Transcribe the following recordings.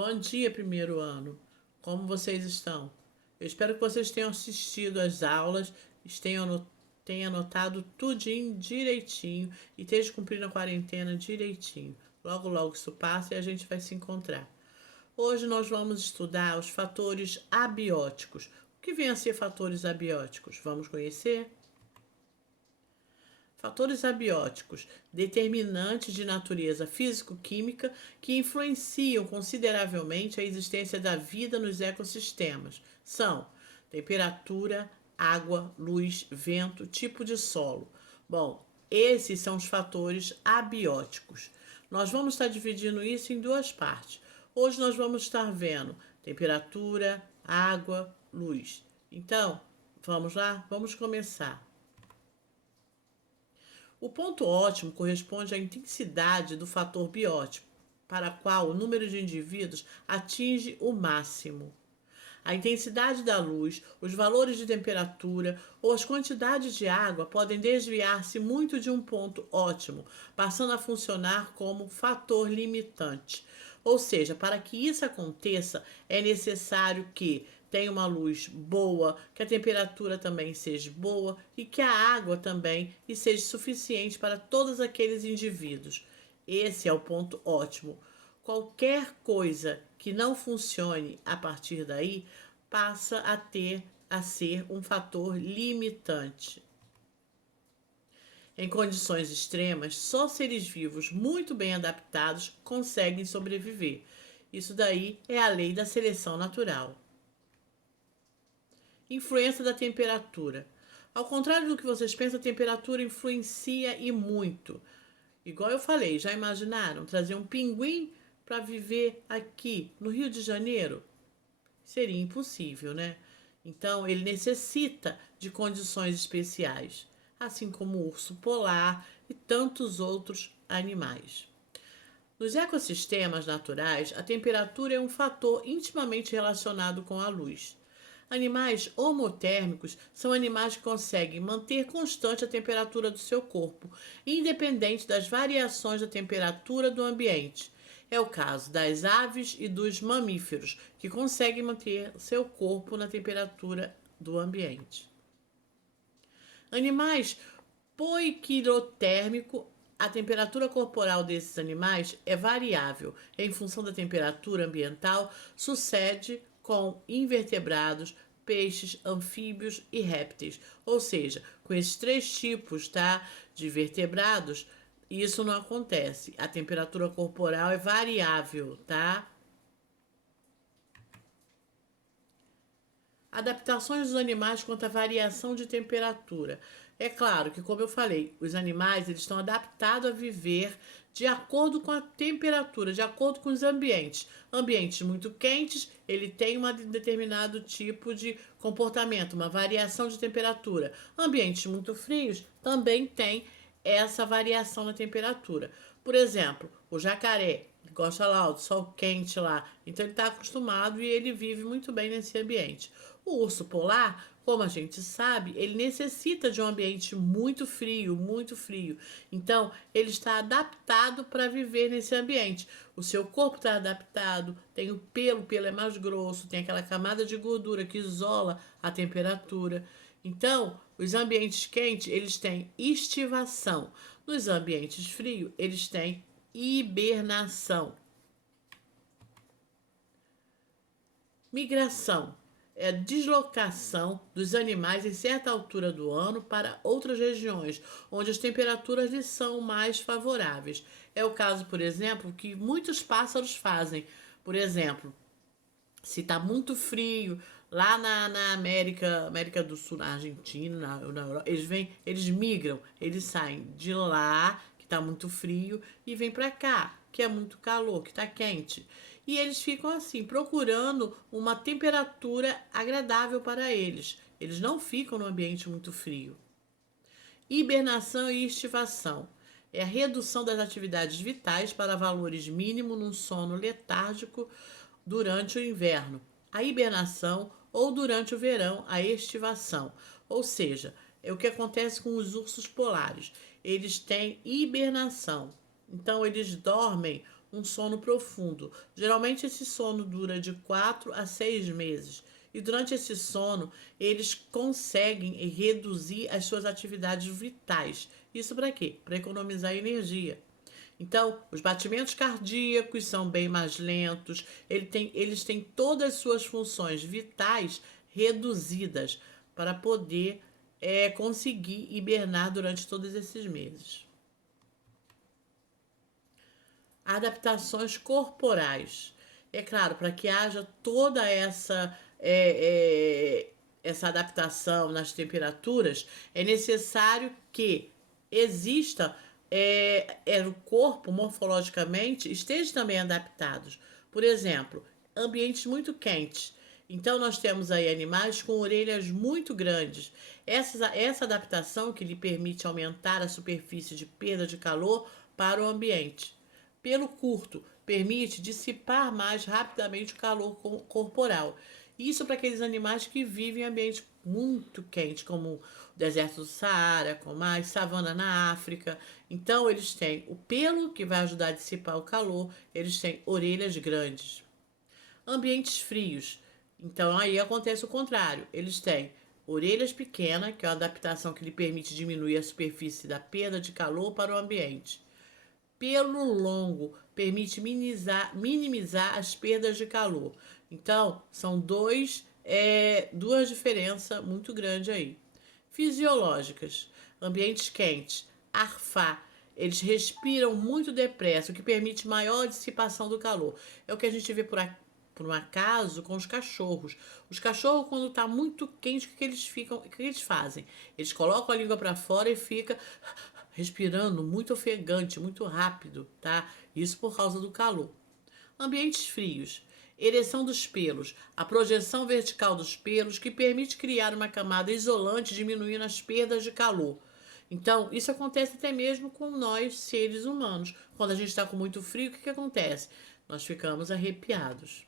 Bom dia, primeiro ano. Como vocês estão? Eu espero que vocês tenham assistido às aulas, tenham anotado tudinho direitinho e estejam cumprindo a quarentena direitinho. Logo, logo isso passa e a gente vai se encontrar. Hoje nós vamos estudar os fatores abióticos. O que vem a ser fatores abióticos? Vamos conhecer? Fatores abióticos, determinantes de natureza físico-química que influenciam consideravelmente a existência da vida nos ecossistemas, são temperatura, água, luz, vento, tipo de solo. Bom, esses são os fatores abióticos. Nós vamos estar dividindo isso em duas partes. Hoje nós vamos estar vendo temperatura, água, luz. Então, vamos lá? Vamos começar. O ponto ótimo corresponde à intensidade do fator biótico, para a qual o número de indivíduos atinge o máximo. A intensidade da luz, os valores de temperatura ou as quantidades de água podem desviar-se muito de um ponto ótimo, passando a funcionar como fator limitante. Ou seja, para que isso aconteça, é necessário que tenha uma luz boa, que a temperatura também seja boa e que a água também seja suficiente para todos aqueles indivíduos. Esse é o ponto ótimo. Qualquer coisa que não funcione a partir daí passa a ser um fator limitante. Em condições extremas, só seres vivos muito bem adaptados conseguem sobreviver. Isso daí é a lei da seleção natural. Influência da temperatura. Ao contrário do que vocês pensam, a temperatura influencia e muito. Igual eu falei, já imaginaram trazer um pinguim para viver aqui no Rio de Janeiro? Seria impossível, né? Então ele necessita de condições especiais, assim como o urso polar e tantos outros animais. Nos ecossistemas naturais, a temperatura é um fator intimamente relacionado com a luz. Animais homotérmicos são animais que conseguem manter constante a temperatura do seu corpo, independente das variações da temperatura do ambiente. É o caso das aves e dos mamíferos, que conseguem manter seu corpo na temperatura do ambiente. Animais poiquilotérmicos, a temperatura corporal desses animais é variável em função da temperatura ambiental, sucede com invertebrados, peixes, anfíbios e répteis. Ou seja, com esses três tipos, tá, de vertebrados, isso não acontece. A temperatura corporal é variável, tá? Adaptações dos animais quanto à variação de temperatura. É claro que, como eu falei, os animais eles estão adaptados a viver de acordo com a temperatura, de acordo com os ambientes. Ambientes muito quentes, ele tem um determinado tipo de comportamento, uma variação de temperatura. Ambientes muito frios também tem essa variação na temperatura. Por exemplo, o jacaré gosta lá do sol quente lá, então ele está acostumado e ele vive muito bem nesse ambiente. O urso polar, como a gente sabe, ele necessita de um ambiente muito frio, muito frio. Então ele está adaptado para viver nesse ambiente. O seu corpo está adaptado, tem o pelo é mais grosso, tem aquela camada de gordura que isola a temperatura. Então, os ambientes quentes, eles têm estivação. Nos ambientes frios, eles têm hibernação. Migração é a deslocação dos animais em certa altura do ano para outras regiões, onde as temperaturas lhes são mais favoráveis. É o caso, por exemplo, que muitos pássaros fazem. Por exemplo, se está muito frio lá na América do Sul, na Argentina, na Europa, eles migram, eles saem de lá, que está muito frio, e vêm para cá, que é muito calor, que está quente. E eles ficam assim, procurando uma temperatura agradável para eles. Eles não ficam num ambiente muito frio. Hibernação e estivação é a redução das atividades vitais para valores mínimos num sono letárgico durante o inverno, a hibernação, ou durante o verão, a estivação. Ou seja, é o que acontece com os ursos polares. Eles têm hibernação. Então eles dormem um sono profundo. Geralmente esse sono dura de 4 a 6 meses. E durante esse sono, eles conseguem reduzir as suas atividades vitais. Isso para quê? Para economizar energia. Então, os batimentos cardíacos são bem mais lentos, eles têm todas as suas funções vitais reduzidas para poder conseguir hibernar durante todos esses meses. Adaptações corporais. É claro, para que haja toda essa adaptação nas temperaturas, é necessário que exista o corpo morfologicamente esteja também adaptado. Por exemplo, ambientes muito quentes. Então nós temos aí animais com orelhas muito grandes. Essa adaptação que lhe permite aumentar a superfície de perda de calor para o ambiente. Pelo curto, permite dissipar mais rapidamente o calor corporal. Isso para aqueles animais que vivem em ambientes muito quentes, como o deserto do Saara, como a savana na África. Então, eles têm o pelo que vai ajudar a dissipar o calor, eles têm orelhas grandes. Ambientes frios. Então, aí acontece o contrário. Eles têm orelhas pequenas, que é uma adaptação que lhe permite diminuir a superfície da perda de calor para o ambiente. Pelo longo permite minimizar as perdas de calor. Então, são duas diferenças muito grandes aí. Fisiológicas. Ambientes quentes, arfar. Eles respiram muito depressa, o que permite maior dissipação do calor. É o que a gente vê por um acaso com os cachorros. Os cachorros, quando está muito quente, o que eles fazem? Eles colocam a língua para fora e fica respirando muito ofegante, muito rápido, tá? Isso por causa do calor. Ambientes frios. Ereção dos pelos. A projeção vertical dos pelos que permite criar uma camada isolante, diminuindo as perdas de calor. Então, isso acontece até mesmo com nós, seres humanos. Quando a gente está com muito frio, o que acontece? Nós ficamos arrepiados.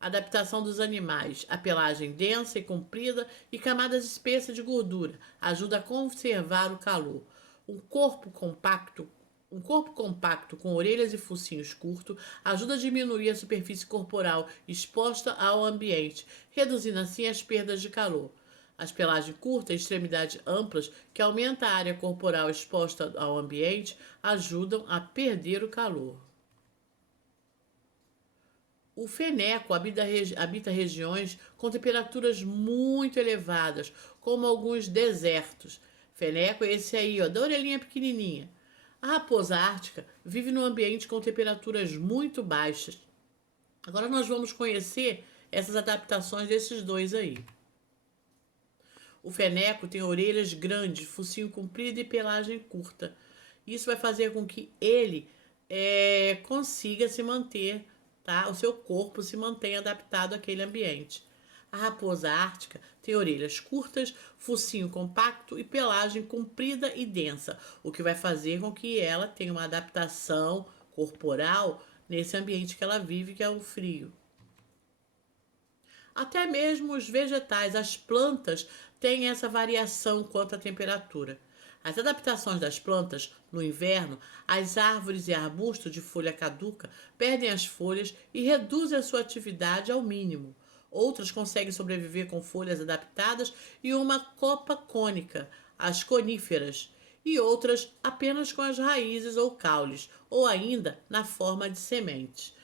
Adaptação dos animais. A pelagem densa e comprida e camadas espessas de gordura ajuda a conservar o calor. Um corpo compacto um corpo compacto com orelhas e focinhos curtos ajuda a diminuir a superfície corporal exposta ao ambiente, reduzindo assim as perdas de calor. As pelagens curtas e extremidades amplas, que aumentam a área corporal exposta ao ambiente, ajudam a perder o calor. O feneco habita regiões com temperaturas muito elevadas, como alguns desertos. Feneco é esse aí, ó, da orelhinha pequenininha. A raposa ártica vive num ambiente com temperaturas muito baixas. Agora nós vamos conhecer essas adaptações desses dois aí. O feneco tem orelhas grandes, focinho comprido e pelagem curta. Isso vai fazer com que ele consiga se manter, tá? O seu corpo se mantenha adaptado àquele ambiente. A raposa ártica tem orelhas curtas, focinho compacto e pelagem comprida e densa, o que vai fazer com que ela tenha uma adaptação corporal nesse ambiente que ela vive, que é o frio. Até mesmo os vegetais, as plantas, têm essa variação quanto à temperatura. As adaptações das plantas no inverno, as árvores e arbustos de folha caduca perdem as folhas e reduzem a sua atividade ao mínimo. Outras conseguem sobreviver com folhas adaptadas e uma copa cônica, as coníferas, e outras apenas com as raízes ou caules, ou ainda na forma de sementes.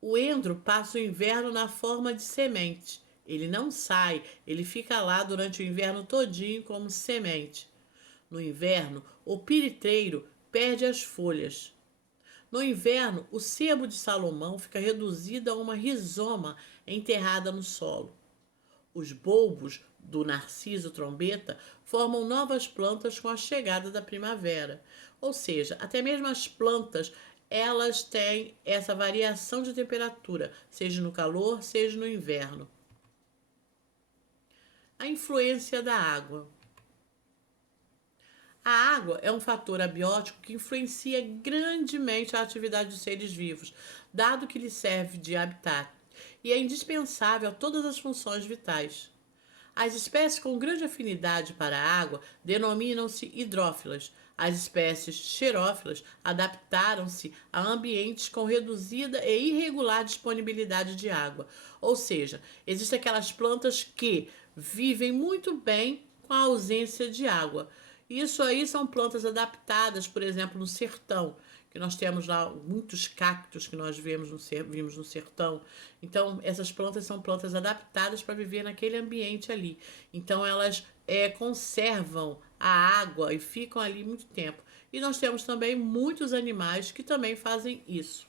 O endro passa o inverno na forma de semente. Ele não sai, ele fica lá durante o inverno todinho como semente. No inverno, o piriteiro perde as folhas. No inverno, o sebo de Salomão fica reduzido a uma rizoma enterrada no solo. Os bulbos do narciso trombeta formam novas plantas com a chegada da primavera. Ou seja, até mesmo as plantas, elas têm essa variação de temperatura, seja no calor, seja no inverno. A influência da água. A água é um fator abiótico que influencia grandemente a atividade dos seres vivos, dado que lhe serve de habitat, e é indispensável a todas as funções vitais. As espécies com grande afinidade para a água denominam-se hidrófilas. As espécies xerófilas adaptaram-se a ambientes com reduzida e irregular disponibilidade de água. Ou seja, existem aquelas plantas que vivem muito bem com a ausência de água. Isso aí são plantas adaptadas, por exemplo, no sertão, que nós temos lá muitos cactos que nós vimos no sertão. Então, essas plantas são plantas adaptadas para viver naquele ambiente ali. Então, elas conservam a água e ficam ali muito tempo. E nós temos também muitos animais que também fazem isso.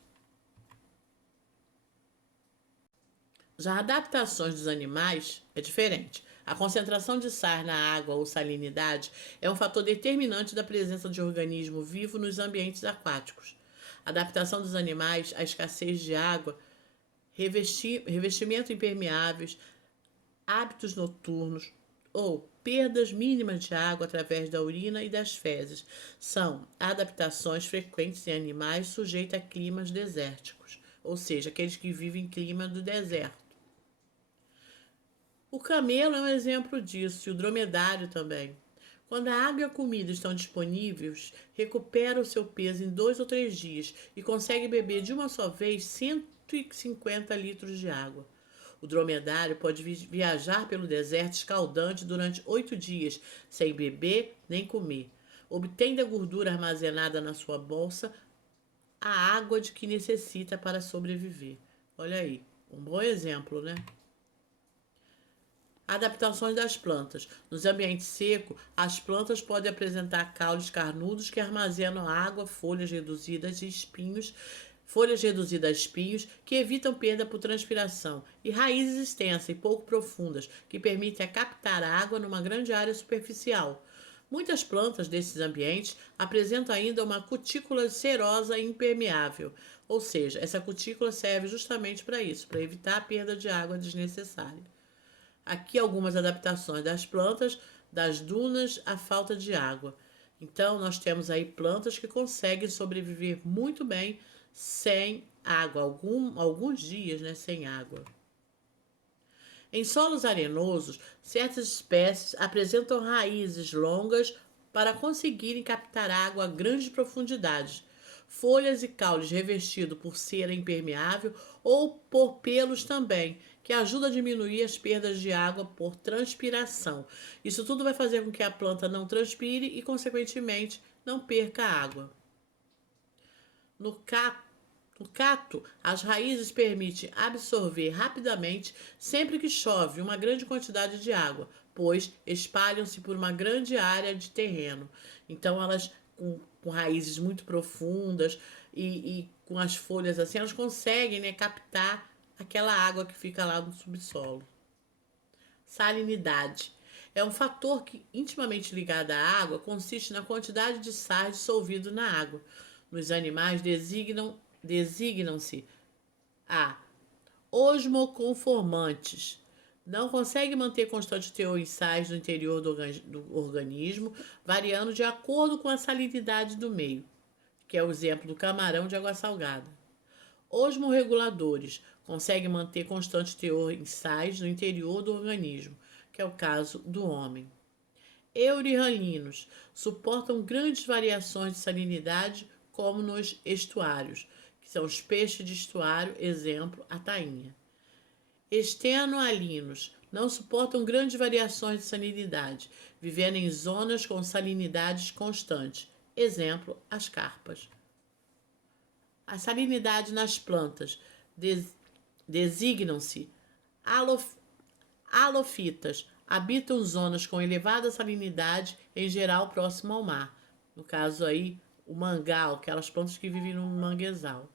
Já adaptações dos animais é diferente. A concentração de sais na água ou salinidade é um fator determinante da presença de organismo vivo nos ambientes aquáticos. A adaptação dos animais à escassez de água, revestimento impermeáveis, hábitos noturnos ou perdas mínimas de água através da urina e das fezes são adaptações frequentes em animais sujeitos a climas desérticos, ou seja, aqueles que vivem em clima do deserto. O camelo é um exemplo disso, e o dromedário também. Quando a água e a comida estão disponíveis, recupera o seu peso em 2 ou 3 dias e consegue beber de uma só vez 150 litros de água. O dromedário pode viajar pelo deserto escaldante durante 8 dias, sem beber nem comer. Obtém da gordura armazenada na sua bolsa a água de que necessita para sobreviver. Olha aí, um bom exemplo, né? Adaptações das plantas. Nos ambientes secos, as plantas podem apresentar caules carnudos que armazenam água, folhas reduzidas a espinhos que evitam perda por transpiração, e raízes extensas e pouco profundas que permitem captar água numa grande área superficial. Muitas plantas desses ambientes apresentam ainda uma cutícula cerosa e impermeável, ou seja, essa cutícula serve justamente para isso, para evitar a perda de água desnecessária. Aqui algumas adaptações das plantas, das dunas à falta de água. Então, nós temos aí plantas que conseguem sobreviver muito bem sem água, alguns dias, né, sem água. Em solos arenosos, certas espécies apresentam raízes longas para conseguirem captar água a grandes profundidades. Folhas e caules revestidos por cera impermeável ou por pelos também, que ajuda a diminuir as perdas de água por transpiração. Isso tudo vai fazer com que a planta não transpire e, consequentemente, não perca água. No cato, as raízes permitem absorver rapidamente sempre que chove uma grande quantidade de água, pois espalham-se por uma grande área de terreno. Então, elas, com raízes muito profundas e com as folhas assim, elas conseguem, né, captar aquela água que fica lá no subsolo. Salinidade. É um fator que, intimamente ligado à água, consiste na quantidade de sais dissolvido na água. Nos animais designam-se a osmoconformantes. Não consegue manter constante teor em sais no interior do organismo, variando de acordo com a salinidade do meio, que é o exemplo do camarão de água salgada. Osmorreguladores conseguem manter constante teor em sais no interior do organismo, que é o caso do homem. Eurirraninos suportam grandes variações de salinidade, como nos estuários, que são os peixes de estuário, exemplo, a tainha. Estenoalinos não suportam grandes variações de salinidade, vivendo em zonas com salinidades constantes, exemplo, as carpas. A salinidade nas plantas designam-se halofitas, habitam zonas com elevada salinidade, em geral próximo ao mar. No caso aí, o mangal, aquelas plantas que vivem no manguezal.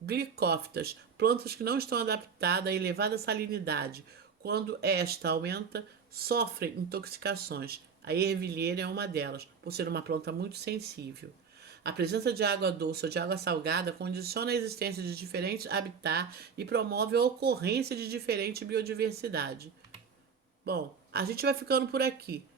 Glicófitas, plantas que não estão adaptadas a elevada salinidade. Quando esta aumenta, sofrem intoxicações. A ervilheira é uma delas, por ser uma planta muito sensível. A presença de água doce ou de água salgada condiciona a existência de diferentes habitats e promove a ocorrência de diferente biodiversidade. Bom, a gente vai ficando por aqui.